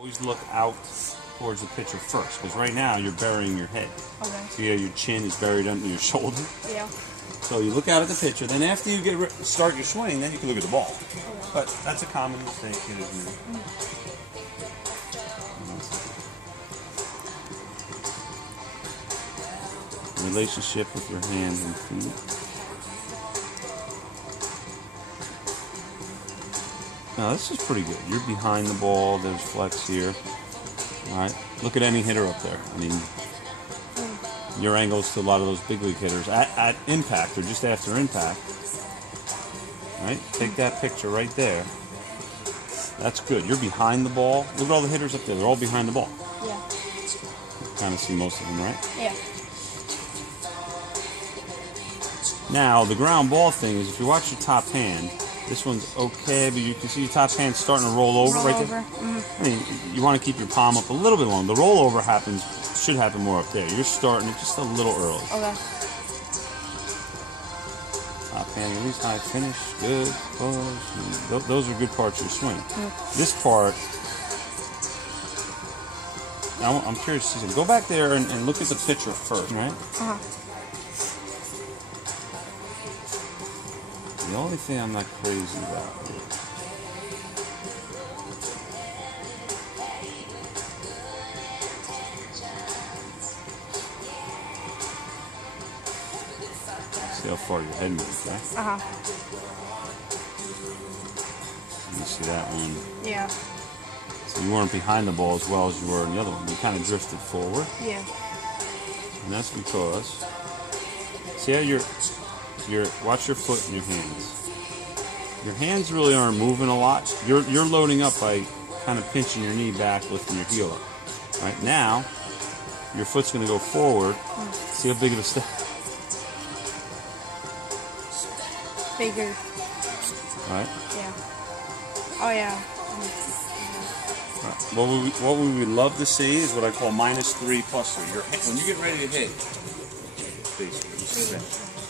Always look out towards the pitcher first, because right now you're burying your head. Okay. See how your chin is buried under your shoulder? Yeah. So you look out at the pitcher, then after you start your swing, then you can look at the ball. Okay. But that's a common mistake hitters make. Relationship with your hands and feet. Now this is pretty good. You're behind the ball. There's flex here. All right. Look at any hitter up there. I mean, your angles to a lot of those big league hitters at impact or just after impact. Right. Take that picture right there. That's good. You're behind the ball. Look at all the hitters up there. They're all behind the ball. Yeah. You kind of see most of them, right? Yeah. Now the ground ball thing is, if you watch your top hand. This one's okay, but you can see your top hand starting to roll over right there. Mm-hmm. I mean, you want to keep your palm up a little bit long. The rollover should happen more up there. You're starting it just a little early. Okay. Top hand release, high finish, good, close. Those are good parts of your swing. Mm-hmm. This part, I'm curious to see. Go back there and look at the pitcher first, right? Uh-huh. The only thing I'm not crazy about here. See how far your head moves, right? Uh-huh. You see that one? Yeah. So you weren't behind the ball as well as you were in the other one. You kind of drifted forward. Yeah. And that's because, see how watch your foot and your hands. Your hands really aren't moving a lot. You're loading up by kind of pinching your knee back, lifting your heel up. Right now, your foot's going to go forward. See how big of a step? Bigger. Right? Yeah. Oh yeah. Right. What we would love to see is what I call -3, +3. When you get ready to hit, basically.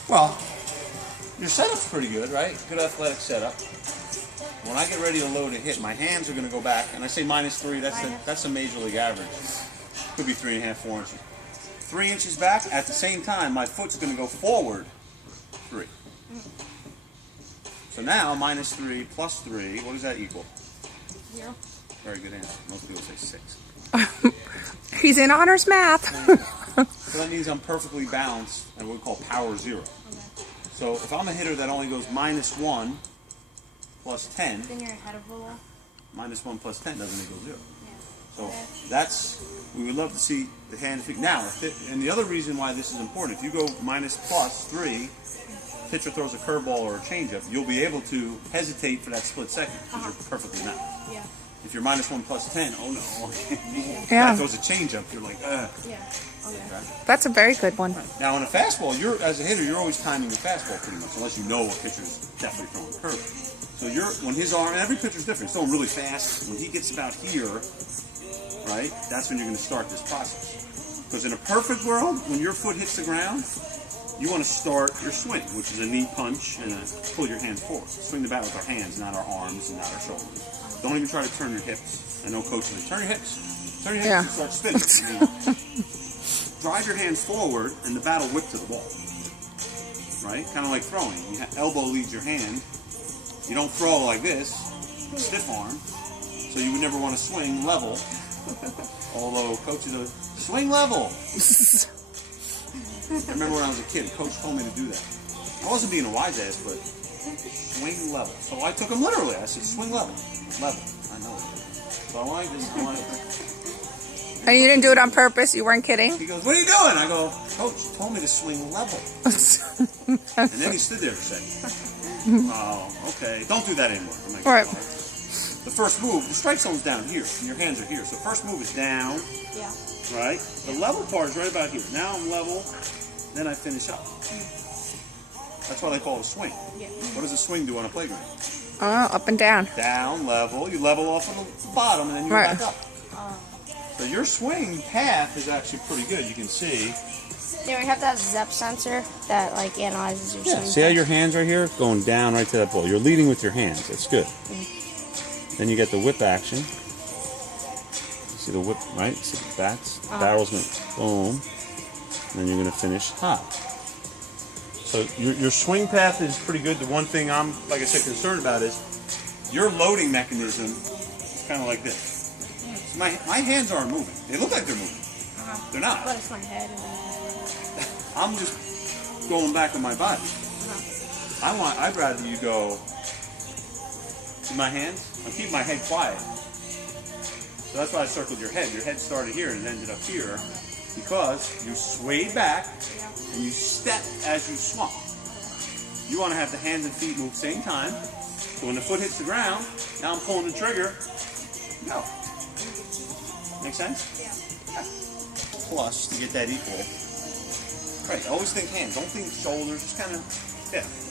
Well, your setup's pretty good, right? Good athletic setup. When I get ready to load a hit, my hands are going to go back, and I say -3. That's a major league average. Could be 3.5, 4 inches. 3 inches back. At the same time, my foot's going to go forward 3. So now -3 +3. What does that equal? 0. Very good answer. Most people say 6. He's in honors math. So that means I'm perfectly balanced at what we call power 0. So if I'm a hitter that only goes -1 +10, Then you're ahead of the wall. -1 +10 doesn't equal 0. Yeah. So we would love to see the hand feet. Now, and the other reason why this is important, if you go -+3, pitcher throws a curveball or a changeup, you'll be able to hesitate for that split second because you're perfectly balanced. Yeah. If you're -1 +10, oh no, Yeah. that goes a changeup. You're like, Yeah. Okay. Okay. That's a very good one. Now, on a fastball, as a hitter, you're always timing your fastball pretty much, unless you know a pitcher's definitely throwing a curve. So when his arm, and every pitcher's different, he's throwing really fast. When he gets about here, right, that's when you're going to start this process. Because in a perfect world, when your foot hits the ground, you want to start your swing, which is a knee punch and pull your hand forward. Swing the bat with our hands, not our arms and not our shoulders. Don't even try to turn your hips. I know coaches say, turn your hips and start spinning. Drive your hands forward, and the bat will whip to the ball. Right? Kind of like throwing. Elbow leads your hand. You don't throw like this, stiff arm, so you would never want to swing level. Although coaches are, swing level. I remember when I was a kid, coach told me to do that. I wasn't being a wise ass, but swing level. So I took him literally. I said, swing level. Level. I know it. So I wanted this. And you didn't do it on purpose? You weren't kidding? He goes, what are you doing? I go, coach told me to swing level. And then he stood there for a second. Oh, okay. Don't do that anymore. I'm like, all right. The first move, the strike zone's down here, and your hands are here. So first move is down. Yeah. Right? The level part is right about here. Now I'm level, then I finish up. That's why they call it a swing. Yeah. What does a swing do on a playground? Up and down. Down, level. You level off of the bottom, and then you go back up. So your swing path is actually pretty good. You can see. Yeah, we have that ZEP sensor that like analyzes your swing. See how your hands are here? Going down right to that ball. You're leading with your hands. That's good. Then you get the whip action. See the whip, right? See the barrel's gonna boom, and then you're gonna finish hot. So your swing path is pretty good. The one thing I'm, like I said, concerned about is your loading mechanism is kind of like this. So my hands aren't moving. They look like they're moving. They're not. But it's my head. I'm just going back on my body. I'd rather you go. See my hands? I'm keeping my head quiet. So that's why I circled your head. Your head started here and ended up here because you swayed back and you step as you swung. You want to have the hands and feet move same time. So when the foot hits the ground, now I'm pulling the trigger. Go. Make sense? Yeah. Plus to get that equal. Right. Always think hands. Don't think shoulders. Just kind of,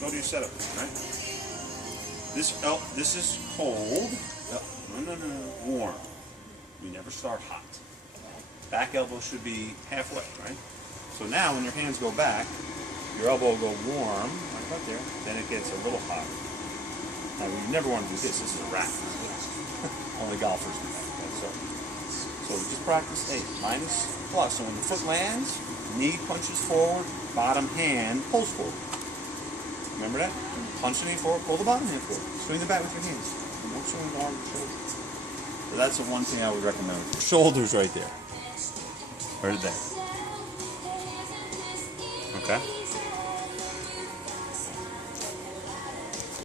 go to your setup. Right. This is cold. No. Warm. We never start hot. Back elbow should be halfway, right? So now when your hands go back, your elbow will go warm, like right there, then it gets a little hot. Now you never want to do this. This is a wrap. Only golfers do that. Okay? So just practice minus plus. So when the foot lands, knee punches forward, bottom hand pulls forward. Remember that? Punch the knee forward, pull the bottom hand forward. Swing the bat with your hands. Don't swing the arm with your shoulder. So that's the one thing I would recommend. Shoulders right there. Right there. Okay?